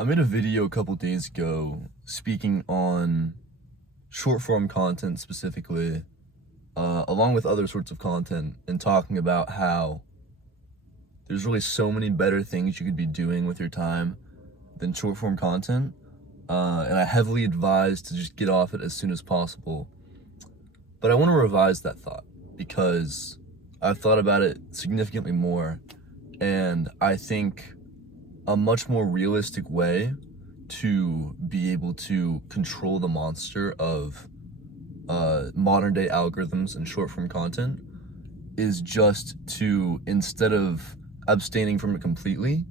I made a video a couple days ago speaking on short form content specifically, along with other sorts of content, and talking about how there's really so many better things you could be doing with your time than short form content. And I heavily advise to just get off it as soon as possible. But I want to revise that thought because I've thought about it significantly more, and I think a much more realistic way to be able to control the monster of modern day algorithms and short form content is just to, instead of abstaining from it completely,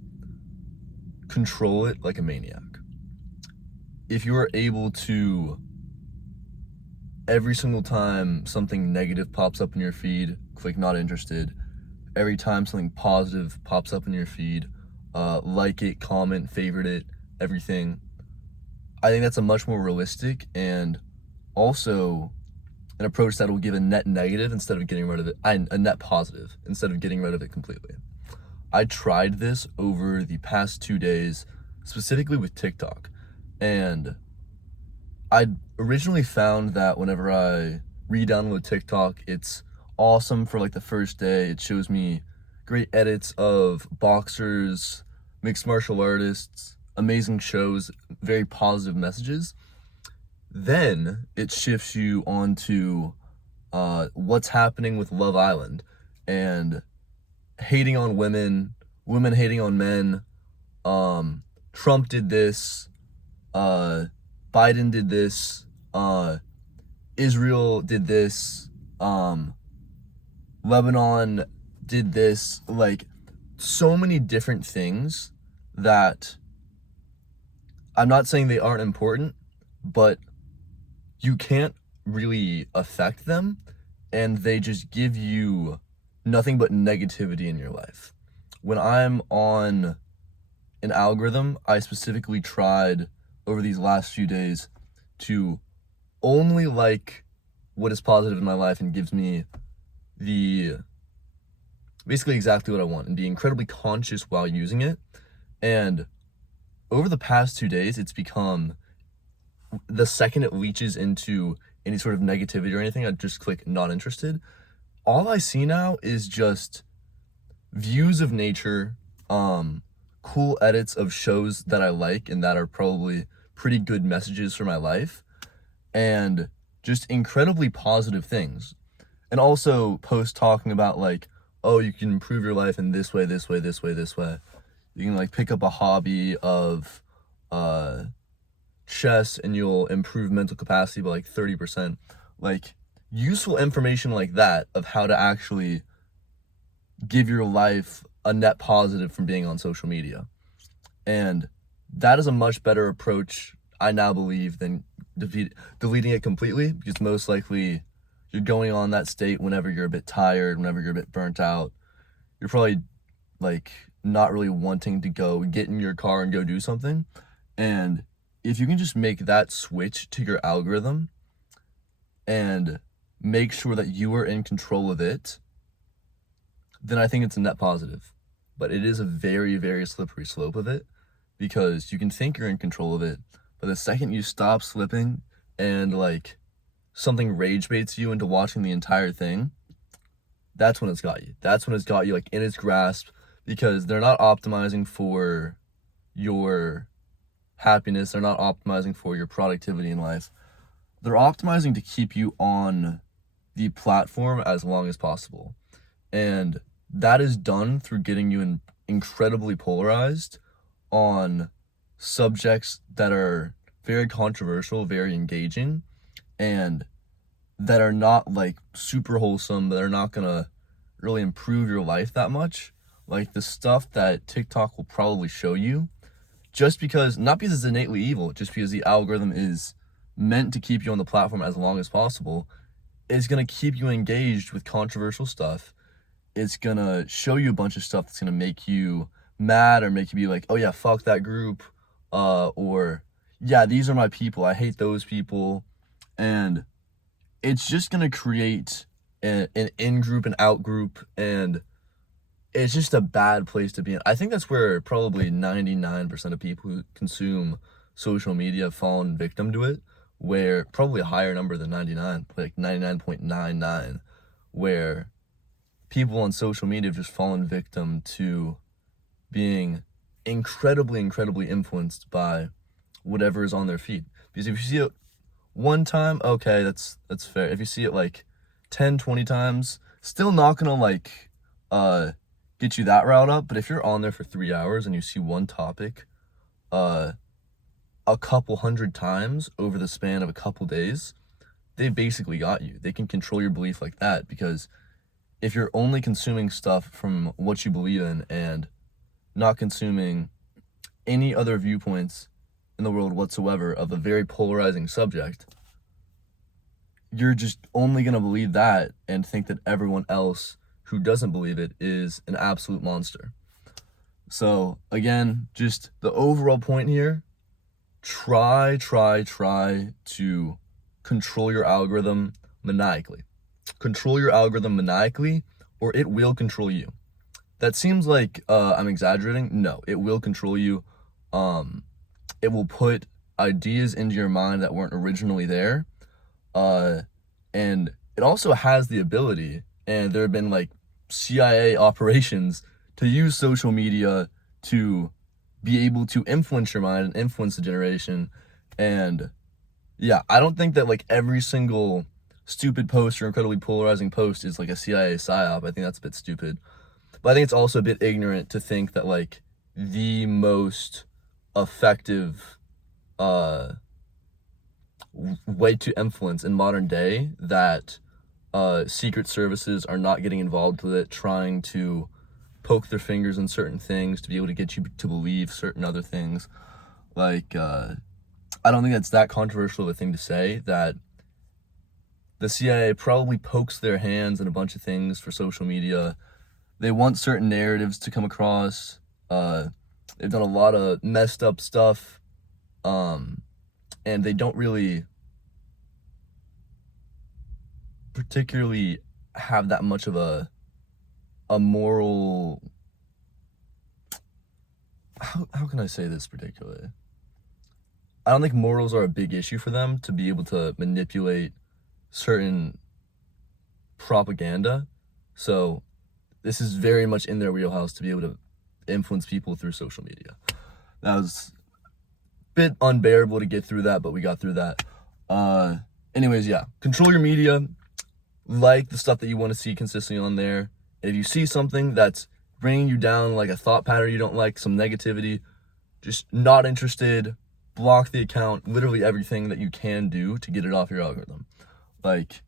control it like a maniac. If you are able to, every single time something negative pops up in your feed, click not interested. Every time something positive pops up in your feed, like it, comment, favorite it, everything. I think that's a much more realistic and also an approach that will give a net negative instead of getting rid of it, a net positive instead of getting rid of it completely. I tried this over the past 2 days, specifically with TikTok, and I originally found that whenever I re-download TikTok, it's awesome for like the first day. It shows me great edits of boxers, mixed martial artists, amazing shows, very positive messages. Then it shifts you onto what's happening with Love Island and hating on women, women hating on men. Trump did this. Biden did this. Israel did this. Lebanon did this. Like, so many different things that I'm not saying they aren't important, but you can't really affect them, and they just give you nothing but negativity in your life. When I'm on an algorithm, I specifically tried over these last few days to only like what is positive in my life and gives me the basically exactly what I want, and be incredibly conscious while using it. And over the past 2 days, it's become, the second it leaches into any sort of negativity or anything, I just click not interested. All I see now is just views of nature, cool edits of shows that I like and that are probably pretty good messages for my life, and just incredibly positive things. And also posts talking about like, oh, you can improve your life in this way, this way, this way, this way. You can like pick up a hobby of chess and you'll improve mental capacity by like 30%. Like, useful information like that of how to actually give your life a net positive from being on social media. And that is a much better approach, I now believe, than deleting it completely, because most likely you're going on that state whenever you're a bit tired, whenever you're a bit burnt out. You're probably like not really wanting to go get in your car and go do something. And if you can just make that switch to your algorithm and make sure that you are in control of it, then I think it's a net positive. But it is a very, very slippery slope of it, because you can think you're in control of it, but the second you stop slipping and like something rage baits you into watching the entire thing, that's when it's got you. That's when it's got you like in its grasp, because they're not optimizing for your happiness. They're not optimizing for your productivity in life. They're optimizing to keep you on the platform as long as possible. And that is done through getting you incredibly polarized on subjects that are very controversial, very engaging, and that are not like super wholesome, that are not gonna really improve your life that much. Like the stuff that TikTok will probably show you, just because, not because it's innately evil, just because the algorithm is meant to keep you on the platform as long as possible, is gonna keep you engaged with controversial stuff. It's gonna show you a bunch of stuff that's gonna make you mad or make you be like, oh yeah, fuck that group, or yeah, these are my people, I hate those people. And it's just gonna create an in group and out group, and it's just a bad place to be in. I think that's where probably 99% of people who consume social media have fallen victim to it, where probably a higher number than 99, like 99.99, where people on social media have just fallen victim to being incredibly influenced by whatever is on their feed. Because if you see it one time, okay, that's fair. If you see it like 10, 20 times, still not gonna like get you that riled up. But if you're on there for 3 hours and you see one topic a couple hundred times over the span of a couple days, they basically got you. They can control your belief like that, because if you're only consuming stuff from what you believe in and not consuming any other viewpoints in the world whatsoever of a very polarizing subject, you're just only going to believe that and think that everyone else who doesn't believe it is an absolute monster. So again, just the overall point here, try to control your algorithm maniacally. Control your algorithm maniacally, or it will control you. That seems like I'm exaggerating. No, it will control you. It will put ideas into your mind that weren't originally there. And it also has the ability, and there have been like CIA operations to use social media to be able to influence your mind and influence the generation. And yeah, I don't think that like every single stupid post or incredibly polarizing post is like a CIA psyop. I think that's a bit stupid. But I think it's also a bit ignorant to think that like the most effective way to influence in modern day, that secret services are not getting involved with it, trying to poke their fingers in certain things to be able to get you to believe certain other things. Like, I don't think that's that controversial of a thing to say, that the CIA probably pokes their hands in a bunch of things for social media. They want certain narratives to come across. They've done a lot of messed up stuff. And they don't really particularly have that much of a moral, how can I say this particularly? I don't think morals are a big issue for them to be able to manipulate certain propaganda. So this is very much in their wheelhouse to be able to influence people through social media. That was a bit unbearable to get through that, but we got through that. Anyways, yeah, control your media. Like the stuff that you want to see consistently on there. If you see something that's bringing you down, like a thought pattern you don't like, some negativity, just not interested, block the account. Literally everything that you can do to get it off your algorithm. Like,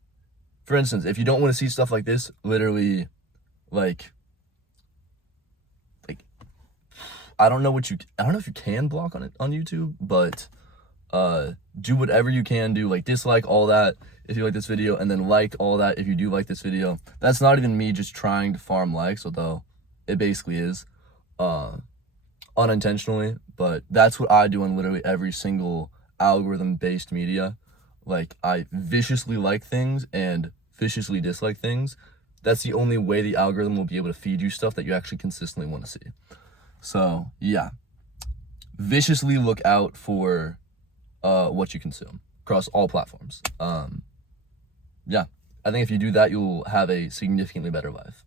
for instance, if you don't want to see stuff like this, literally, like I don't know if you can block on YouTube, but do whatever you can do, like dislike all that if you like this video, and then like all that if you do like this video. That's not even me just trying to farm likes, although it basically is, unintentionally, but that's what I do on literally every single algorithm-based media. Like, I viciously like things and viciously dislike things. That's the only way the algorithm will be able to feed you stuff that you actually consistently want to see. So yeah, viciously look out for what you consume across all platforms. Yeah, I think if you do that, you'll have a significantly better life.